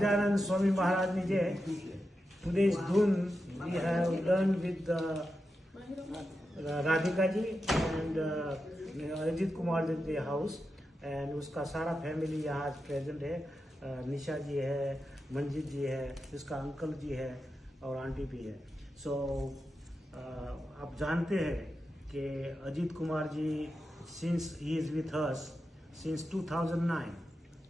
Sahajanand Swami Maharaj Nije. Today's dhun we have learned with Radhika ji and Ajit Kumar ji के house and उसका सारा family यहाँ आज present है. निशा जी है, मंजित जी है, उसका अंकल जी है और आंटी भी है. So आप जानते हैं कि Ajit Kumar ji since he is with us since 2009.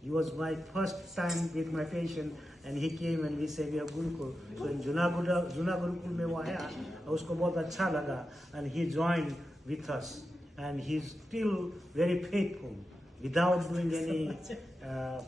He was my first time with my patient and he came and we said we have Gurukul. So in Juna Gurukul में वो आया और उसको बहुत अच्छा लगा and he joined with us and he's still very faithful without doing any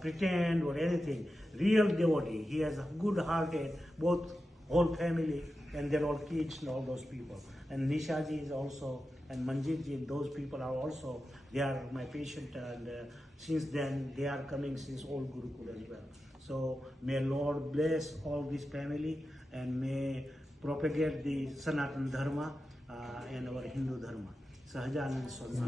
pretend or anything. Real devotee. He has a good hearted, both whole family and their all kids and all those people. And Nisha ji is also, and Manjit ji, those people are also, they are my patient and since then they are coming since old Gurukul as well. So may Lord bless all this family and may propagate the Sanatan Dharma and our Hindu Dharma. Sahajanand Swami.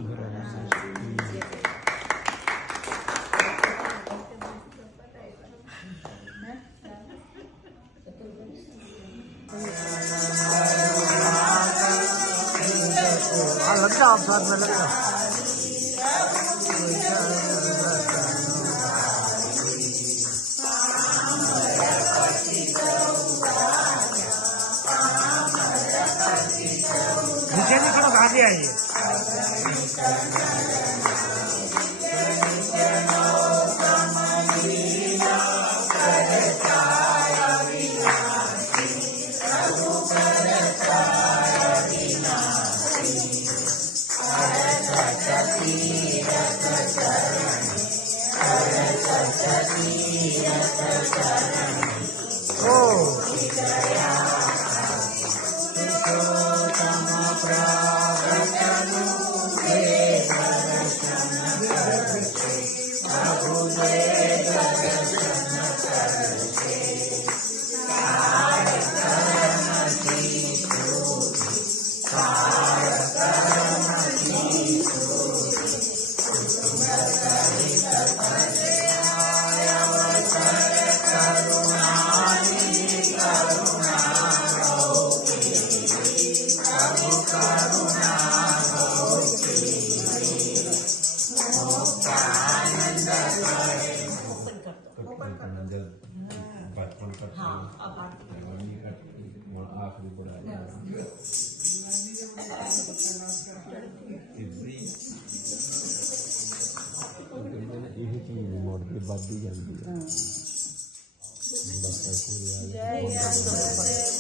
लगता आप साथ में लगता नीचे नहीं खड़ा आगे आइए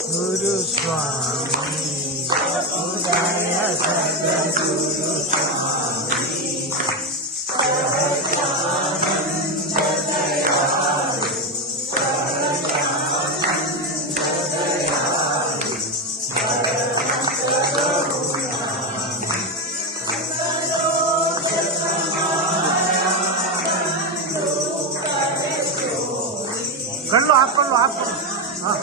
Guru Swami, Udaya Sadguru Swami, Sahajananda Dayalu, Sahajananda Dayalu, कर लो आप हाँ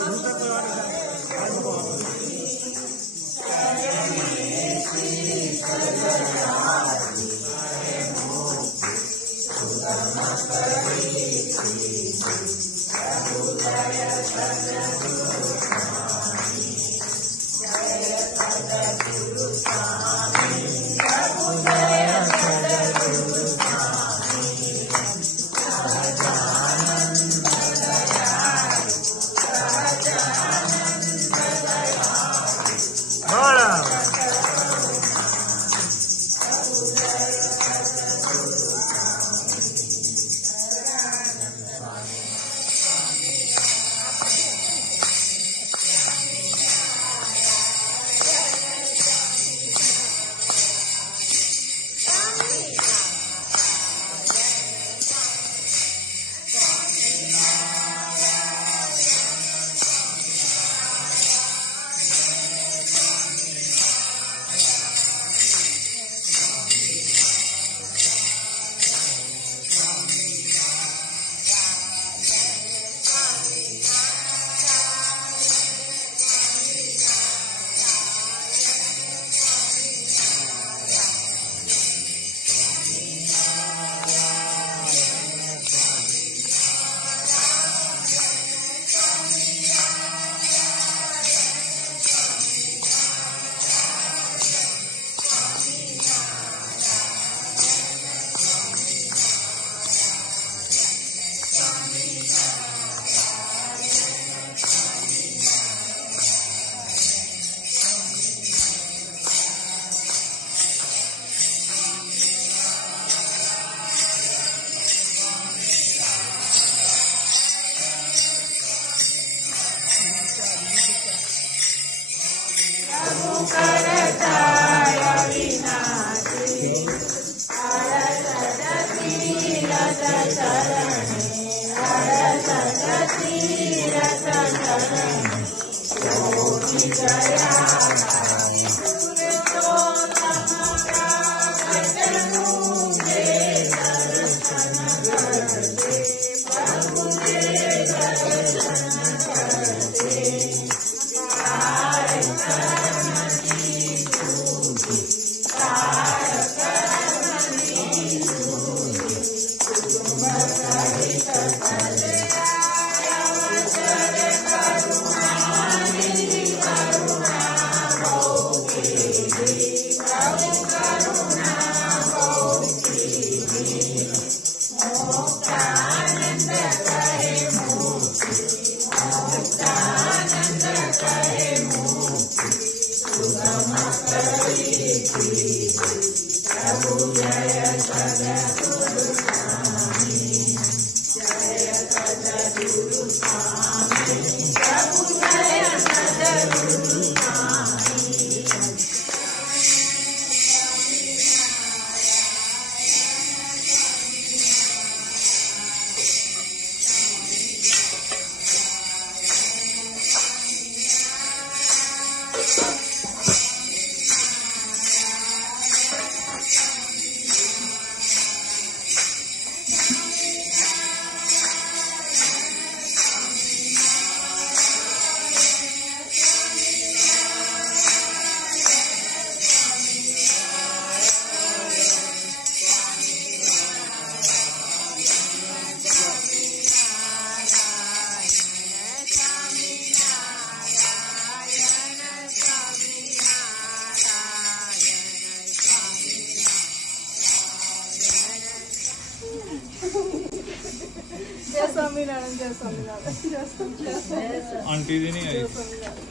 जय स्वामीनारायण, जय स्वामीनारायण, जय स्वामीनारायण। आंटी दी नहीं आई जय स्वामीनारायण,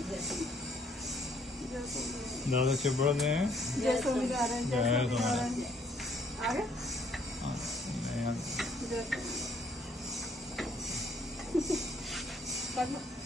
दादा चिपड़ दे जय स्वामीनारायण, जय स्वामीनारायण। आ गए? नहीं जय स्वामीनारायण।